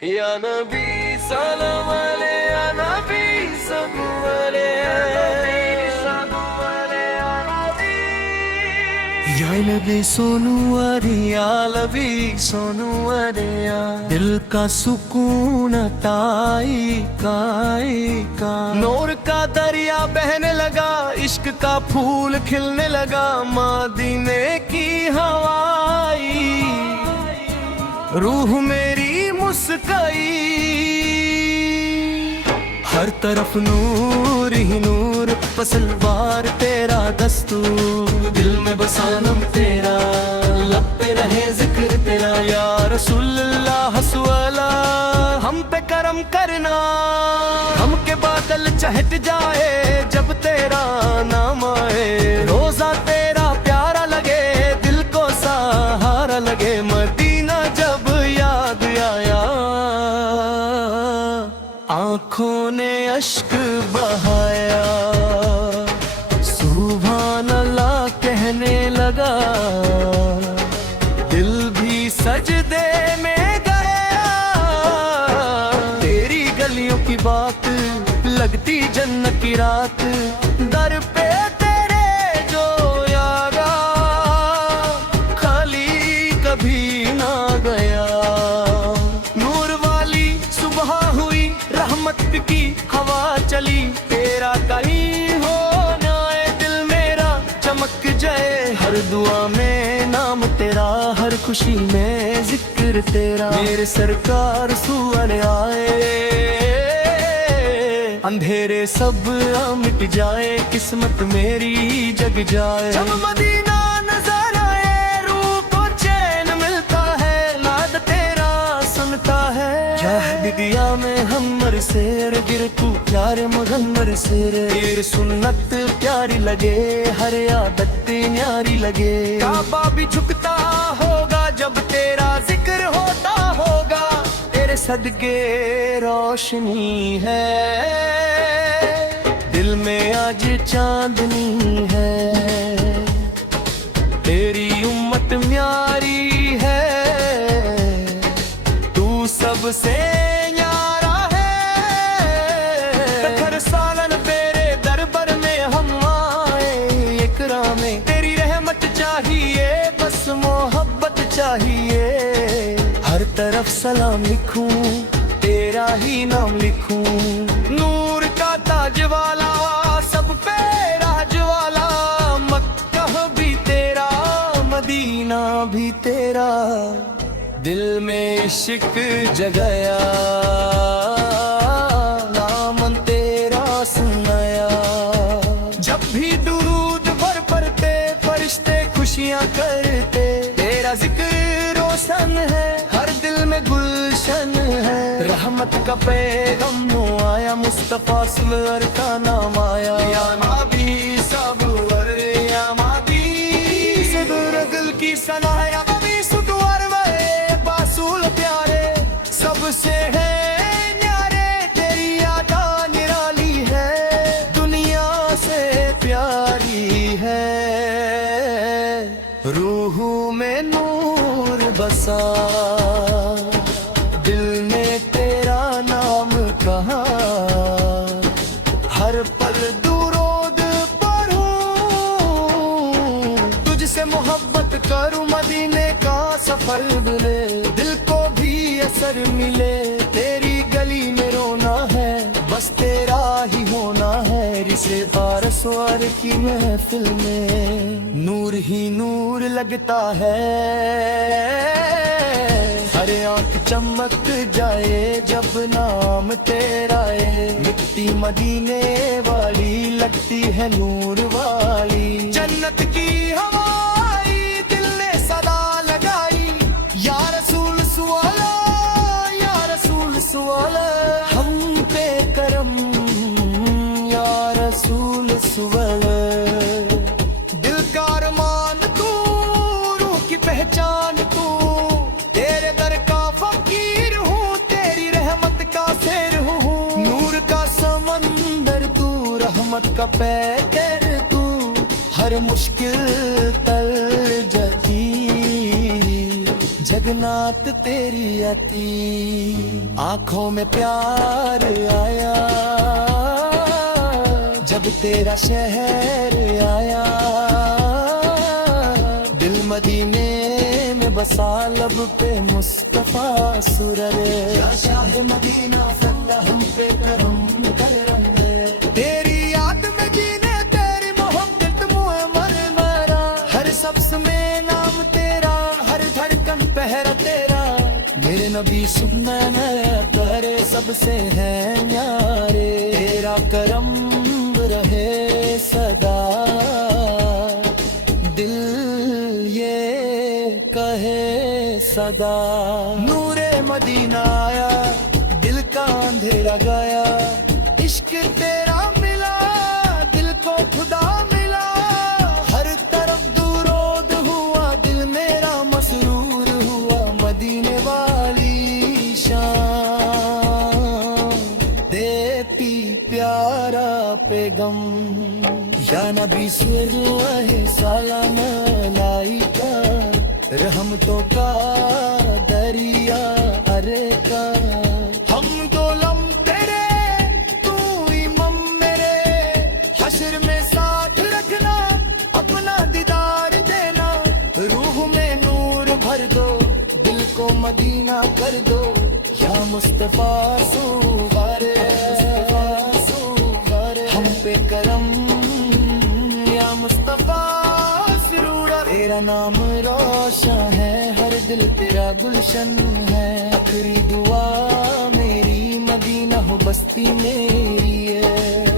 या नबी सलाम अलैहि या नबी सल्लल्लाहु अलैहि या नबी सोनू अरे या नबी सोनू अरे या दिल का सुकून ताई का नूर का दरिया बहने लगा, इश्क का फूल खिलने लगा, मदीने की हवाई रूह मेरी मुस्काई, हर तरफ नूर ही नूर, पसलवार तेरा दस्तूर, दिल में बसानम तेरा, लब पे रहे जिक्र तेरा, या रसूलल्लाह हसवाला हम पे करम करना, हम के बादल चहट जाए जब तेरा नाम आए, रोजा तेरा प्यारा लगे, दिल को सहारा लगे, मदीना जब याद आया आंखों ने अश्क बहाया, सुभान अल्लाह कहने लगा, दिल भी सजदे में गया, तेरी गलियों की बात लगती जन्नत की रात, दर पे तेरे जो यारा खाली कभी ना गया, नूर वाली सुबह हुई, रहमत की हवा चली, तेरा कहीं हो ना आए दिल मेरा चमक जाए, हर दुआ में नाम तेरा, हर खुशी में जिक्र तेरा, मेरे सरकार सुअल आए, अंधेरे सब मिट जाए, किस्मत मेरी जग जाए, जब मदीना नजर आए रूह को चैन मिलता है, नाद तेरा सुनता है, जाह दिया में हमर शेर गिर तू प्यारे मुजम्मर शेर, तेरी सुन्नत प्यारी लगे, हर आदत न्यारी लगे, काबा भी झुकता होगा जब तेरा जिक्र होता होगा, तेरे सदके रोशनी है, दिल में आज चांदनी है, तेरी उम्मत म्यारी है, तू सबसे न्यारा है, हर सालन तेरे दरबार में हम आए इकराम में, तेरी रहमत चाहिए बस मोहब्बत चाहिए, हर तरफ सलाम लिखूं तेरा ही नाम लिखूं, नूर का ताज वाला सब पे राज वाला, मक्का भी तेरा मदीना भी तेरा, दिल में इश्क जगाया, नाम तेरा सुनाया, जब भी दुरूद भर पढ़ते फरिश्ते खुशियां करते, तेरा जिक्र रोशन है, हर दिल में गुलशन है, रहमत का पैगम आया, मुस्तफा सल्लल्लाहु अलैहि का नाम आया, या नबी सबवर या नबी सदरगल की सना, या नबी सुदवर में बासूल प्यारे, सबसे है न्यारे, तेरी यादा निराली है, दुनिया से प्यारी है, रूह में नूर बसा, दिल में तेरा नाम कहा, हर पल दुरूद पढ़ूं, तुझसे मोहब्बत करूं, मदीने का सफर मिले, दिल को भी असर मिले, तेरी गली में रोना है, बस तेरा ही होना है, रिसे आरसवार की महफिल में नूर ही नूर लगता है, हर आंख चमक जाए जब नाम तेरा है, मिट्टी मदीने वाली लगती है नूर वाली, जन्नत की हवाई दिल ने सदा लगाई, या रसूल सुवाला या रसूल सुवाला, हम पे करम या रसूल सुवाला, दिल का अरमान तू, रूह की पहचान तू, तेरे दर का फकीर हूँ, तेरी रहमत का शेर हूँ, नूर का समंदर तू, रहमत का पैकर तू, हर मुश्किल तल जगी जग सुगनात तेरी अति आंखों में प्यार आया, जब तेरा शहर आया। दिल मदीने में बसा, लब पे मुस्तफा सुरर। या शाह मदीना फल्ला हम पे करम कर रहे, तेरी याद में जीने तेरी मोहब्बत मुए मर मरा। हर शब्द में नाम तेरा, हर धड़कन पहरा तेरा। मेरे नबी सुनना करे सबसे है न्यारे, तेरा करम रहे सदा। दिल ये कहे सदा, नूरे मदीना आया, दिल का अंधेरा गया। इश्क तेरा मिला, दिल को खुदा मिला। हर तरफ दूरोद हुआ, दिल मेरा मसरूर हुआ। मदीने वाली शान देती प्यारा पैगम। या नबी सुरवाहे सालाना लाइका, रहमतों का दरिया अरे का। हम दो लम तेरे, तू इमाम मेरे। हश्र में साथ रखना, अपना दीदार देना। रूह में नूर भर दो, दिल को मदीना कर दो। या मुस्तफा सुवारे, हम पे करम। या मुस्तफा सुरूरा, तेरा नाम रोशन है, हर दिल तेरा गुलशन है। आखिरी दुआ मेरी, मदीना हो बस्ती मेरी है।